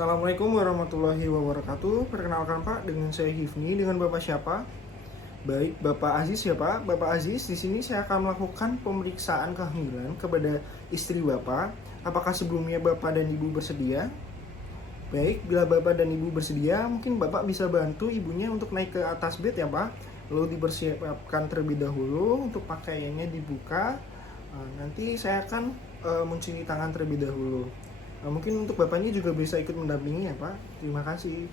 Assalamualaikum warahmatullahi wabarakatuh. Perkenalkan Pak, dengan saya Hifni. Dengan Bapak siapa? Baik, Bapak Aziz ya Pak. Bapak Aziz, di sini saya akan melakukan pemeriksaan kehamilan kepada istri Bapak. Apakah sebelumnya Bapak dan Ibu bersedia? Baik, bila Bapak dan Ibu bersedia, mungkin Bapak bisa bantu ibunya untuk naik ke atas bed ya Pak. Lalu dipersiapkan terlebih dahulu untuk pakaiannya dibuka. Nanti saya akan mencuci tangan terlebih dahulu. Mungkin untuk Bapaknya juga bisa ikut mendampingi ya Pak. Terima kasih.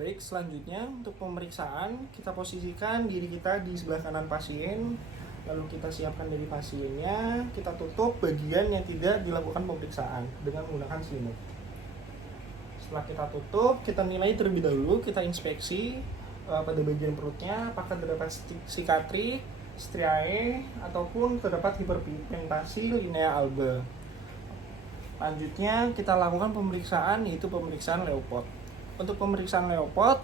Baik, selanjutnya untuk pemeriksaan kita posisikan diri kita di sebelah kanan pasien. Lalu kita siapkan dari pasiennya, kita tutup bagian yang tidak dilakukan pemeriksaan dengan menggunakan selimut. Setelah kita tutup, kita nilai terlebih dahulu, kita inspeksi pada bagian perutnya apakah terdapat sikatrik, striae, ataupun terdapat hiperpigmentasi linea alba. Lanjutnya kita lakukan pemeriksaan, yaitu pemeriksaan Leopard. Untuk pemeriksaan Leopard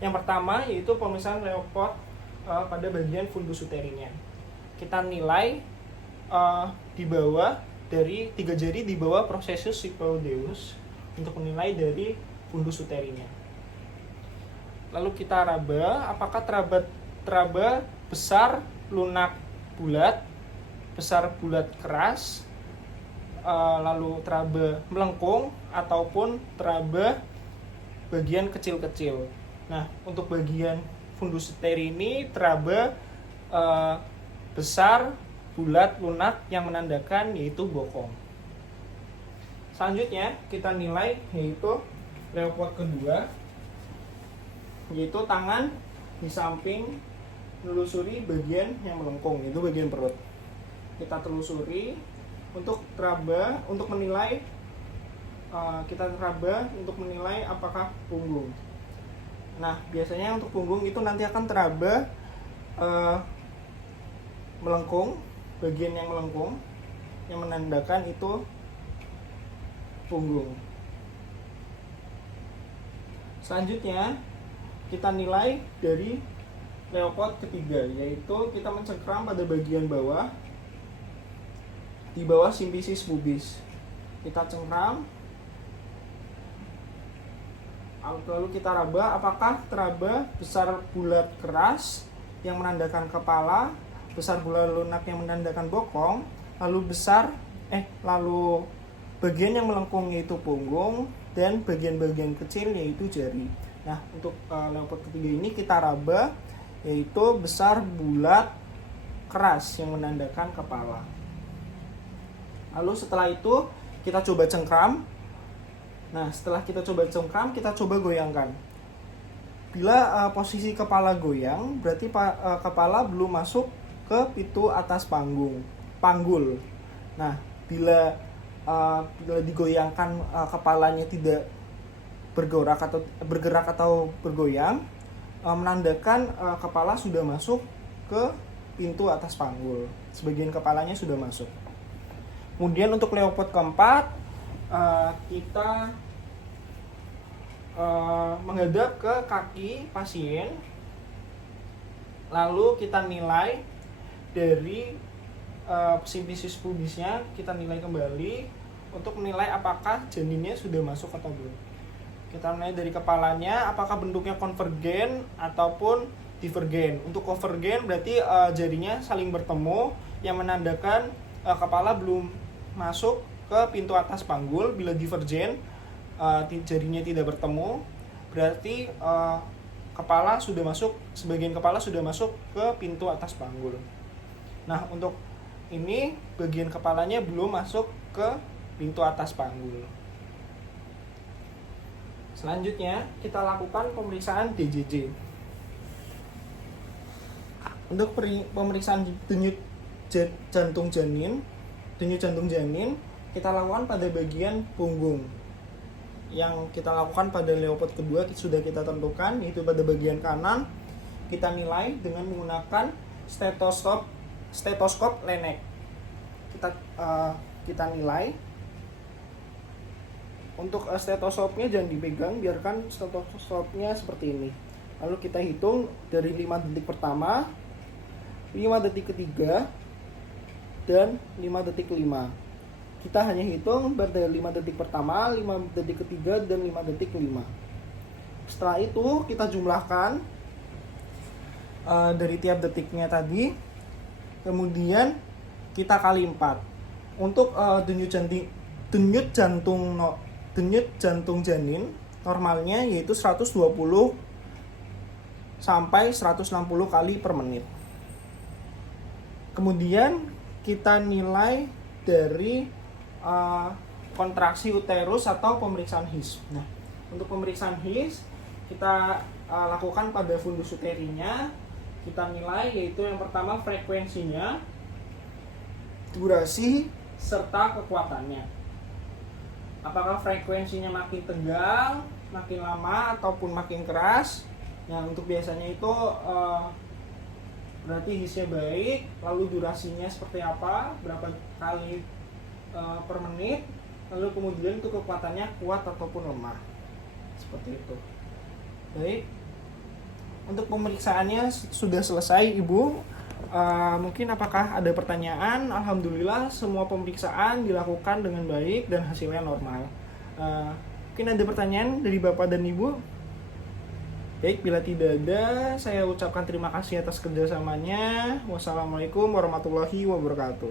yang pertama yaitu pemeriksaan Leopard pada bagian fundus uterinnya. Kita nilai di bawah dari 3 jari di bawah processus sacroiliaceus untuk menilai dari fundus uterinnya. Lalu kita raba, apakah teraba besar, lunak, bulat, besar, bulat, keras, lalu teraba melengkung ataupun teraba bagian kecil-kecil. Nah, untuk bagian fundus uteri ini teraba besar, bulat, lunak yang menandakan yaitu bokong. Selanjutnya kita nilai yaitu Leopard kedua, yaitu tangan di samping menelusuri bagian yang melengkung, itu bagian perut. Kita telusuri untuk teraba, untuk menilai apakah punggung. Nah, biasanya untuk punggung itu nanti akan teraba melengkung, bagian yang melengkung yang menandakan itu punggung. Selanjutnya kita nilai dari Leopard ketiga, yaitu kita mencengkram pada bagian bawah, di bawah simfisis pubis. Kita cengkram, lalu kita raba, apakah teraba besar, bulat, keras yang menandakan kepala, besar, bulat, lunak yang menandakan bokong, lalu bagian yang melengkung yaitu punggung, dan bagian-bagian kecil yaitu jari. Nah, untuk Leopard ketiga ini kita raba, yaitu besar, bulat, keras yang menandakan kepala. Lalu setelah itu kita coba cengkram. Nah, setelah kita coba cengkram, kita coba goyangkan. Bila posisi kepala goyang, berarti kepala belum masuk ke pintu atas panggul. Nah, bila digoyangkan kepalanya tidak bergerak atau bergoyang, menandakan kepala sudah masuk ke pintu atas panggul. Sebagian kepalanya sudah masuk. Kemudian untuk Leopard keempat, kita menghadap ke kaki pasien, lalu kita nilai dari simfisis pubisnya, kita nilai kembali untuk menilai apakah janinnya sudah masuk atau belum. Kita nilai dari kepalanya, apakah bentuknya konvergen ataupun divergen. Untuk konvergen berarti jarinya saling bertemu yang menandakan kepala belum masuk ke pintu atas panggul. Bila divergen, jarinya tidak bertemu, berarti sebagian kepala sudah masuk ke pintu atas panggul. Nah, untuk ini bagian kepalanya belum masuk ke pintu atas panggul. Selanjutnya kita lakukan pemeriksaan DJJ. Untuk pemeriksaan denyut jantung janin, kita lakukan pada bagian punggung. Yang kita lakukan pada Leopard kedua sudah kita tentukan, yaitu pada bagian kanan. Kita nilai dengan menggunakan stetoskop Lennec. Kita nilai. Untuk stetoskopnya jangan dipegang, biarkan stetoskopnya seperti ini. Lalu kita hitung dari 5 detik pertama, 5 detik ketiga, dan 5 detik kelima. kita hanya hitung pada 5 detik pertama, 5 detik ketiga, dan 5 detik kelima. Setelah itu kita jumlahkan dari tiap detiknya tadi, kemudian kita kali 4. Untuk denyut jantung janin normalnya yaitu 120 sampai 160 kali per menit. Kemudian kita nilai dari kontraksi uterus atau pemeriksaan His. Nah, untuk pemeriksaan His kita lakukan pada fundus uterinya. Kita nilai yaitu yang pertama frekuensinya, durasi, serta kekuatannya. Apakah frekuensinya makin tegang, makin lama, ataupun makin keras. Nah, untuk biasanya itu berarti Hisnya baik. Lalu durasinya seperti apa, berapa kali per menit. Lalu kemudian untuk kekuatannya kuat ataupun lemah. Seperti itu. Baik. Untuk pemeriksaannya sudah selesai, Ibu. Mungkin apakah ada pertanyaan? Alhamdulillah semua pemeriksaan dilakukan dengan baik dan hasilnya normal. Mungkin ada pertanyaan dari Bapak dan Ibu? Baik, bila tidak ada, saya ucapkan terima kasih atas kerjasamanya. Wassalamualaikum warahmatullahi wabarakatuh.